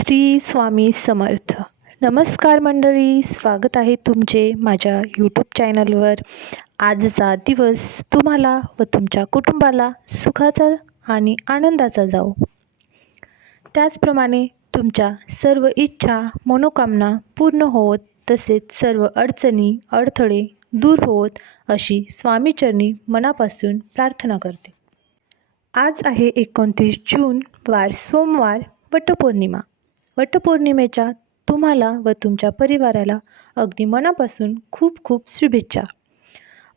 श्री स्वामी समर्थ. नमस्कार मंडळी, स्वागत आहे तुमचे माझ्या यूट्यूब चॅनलवर. आजचा दिवस तुम्हाला व तुमच्या कुटुंबाला सुखाचा आणि आनंदाचा जाओ. त्याचप्रमाणे तुमच्या सर्व इच्छा मनोकामना पूर्ण होत, तसेच सर्व अडचणी अडथळे दूर होत अशी स्वामीचरणी मनापासून प्रार्थना करते. आज आहे 29 जून, वार सोमवार, वटपौर्णिमा. वटपौर्णिमेच्या तुम्हाला व तुमच्या परिवाराला अगदी मनापासून खूप खूप शुभेच्छा.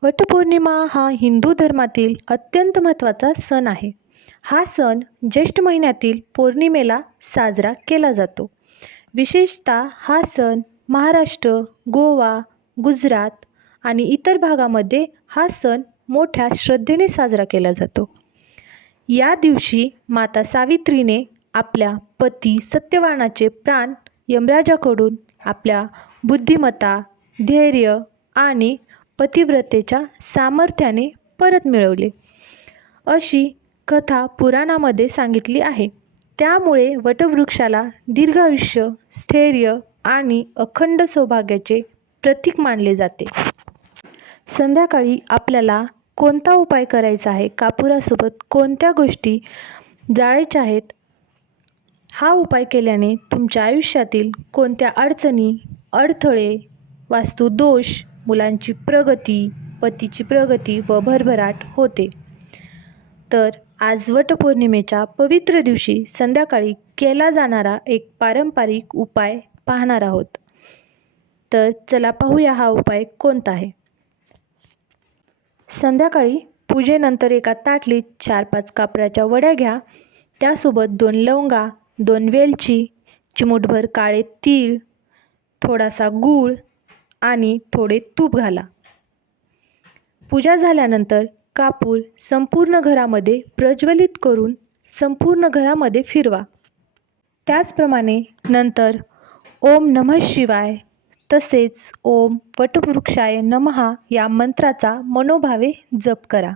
वटपौर्णिमा हा हिंदू धर्मातील अत्यंत महत्त्वाचा सण आहे. हा सण ज्येष्ठ महिन्यातील पौर्णिमेला साजरा केला जातो. विशेषतः हा सण महाराष्ट्र, गोवा, गुजरात आणि इतर भागामध्ये हा सण मोठ्या श्रद्धेने साजरा केला जातो. या दिवशी माता सावित्रीने आपल्या पती सत्यवानाचे प्राण यमराजाकडून आपल्या बुद्धिमत्ता, धैर्य आणि पतिव्रतेच्या सामर्थ्याने परत मिळवले, अशी कथा पुराणामध्ये सांगितली आहे. त्यामुळे वटवृक्षाला दीर्घायुष्य, स्थैर्य आणि अखंड सौभाग्याचे प्रतीक मानले जाते. संध्याकाळी आपल्याला कोणता उपाय करायचा आहे, कापुरासोबत कोणत्या गोष्टी जाळायच्या आहेत, हा उपाय केल्याने तुमच्या आयुष्यातील कोणत्या अडचणी, अडथळे, वास्तुदोष, मुलांची प्रगती, पतीची प्रगती व भरभराट होते. तर आज वटपौर्णिमेच्या पवित्र दिवशी संध्याकाळी केला जाणारा एक पारंपरिक उपाय पाहणार आहोत. तर चला पाहूया हा उपाय कोणता आहे. संध्याकाळी पूजेनंतर एका ताटलीत 4-5 कापराच्या वड्या घ्या. त्यासोबत 2 लवंगा, 2 वेलची, चिमूटभर काळे तीळ, थोडासा गूळ आणि थोडे तूप घाला. पूजा झाल्यानंतर कापूर संपूर्ण घरामध्ये प्रज्वलित करून संपूर्ण घरामध्ये फिरवा. त्याचप्रमाणे नंतर ओम नमः शिवाय तसेच ओम वटवृक्षाय नमः या मंत्राचा मनोभावे जप करा.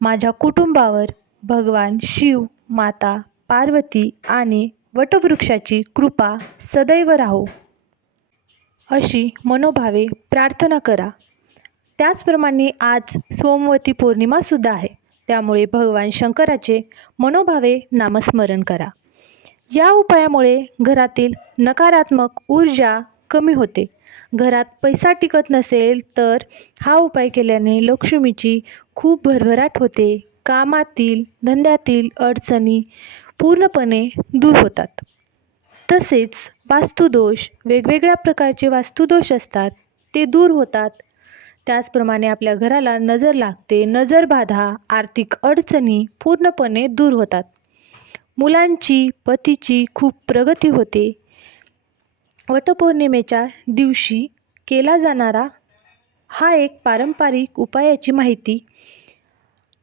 माझ्या कुटुंबावर भगवान शिव, माता पार्वती आणि वटवृक्षाची कृपा सदैव राहो, अशी मनोभावे प्रार्थना करा. त्याचप्रमाणे आज सोमवती पौर्णिमासुद्धा आहे. त्यामुळे भगवान शंकराचे मनोभावे नामस्मरण करा. या उपायामुळे घरातील नकारात्मक ऊर्जा कमी होते. घरात पैसा टिकत नसेल तर हा उपाय केल्याने लक्ष्मीची खूप भरभराट होते. कामातील, धंद्यातील अडचणी पूर्णपणे दूर होतात. तसेच वास्तुदोष, वेगवेगळ्या प्रकारचे वास्तुदोष असतात, ते दूर होतात. त्याचप्रमाणे आपल्या घराला नजर लागते, नजरबाधा, आर्थिक अडचणी पूर्णपणे दूर होतात. मुलांची, पतीची खूप प्रगती होते. वटपौर्णिमेच्या दिवशी केला जाणारा हा एक पारंपरिक उपायाची माहिती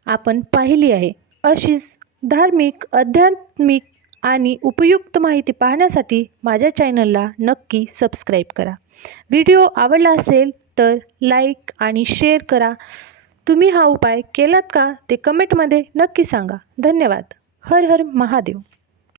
आपण पाहिली आहे. अशीच धार्मिक, आध्यात्मिक आणि उपयुक्त माहिती पाहण्यासाठी माझ्या चॅनलला नक्की सबस्क्राईब करा. व्हिडिओ आवडला असेल तर लाईक आणि शेअर करा. तुम्ही हा उपाय केलात का ते कमेंटमध्ये नक्की सांगा. धन्यवाद. हर हर महादेव.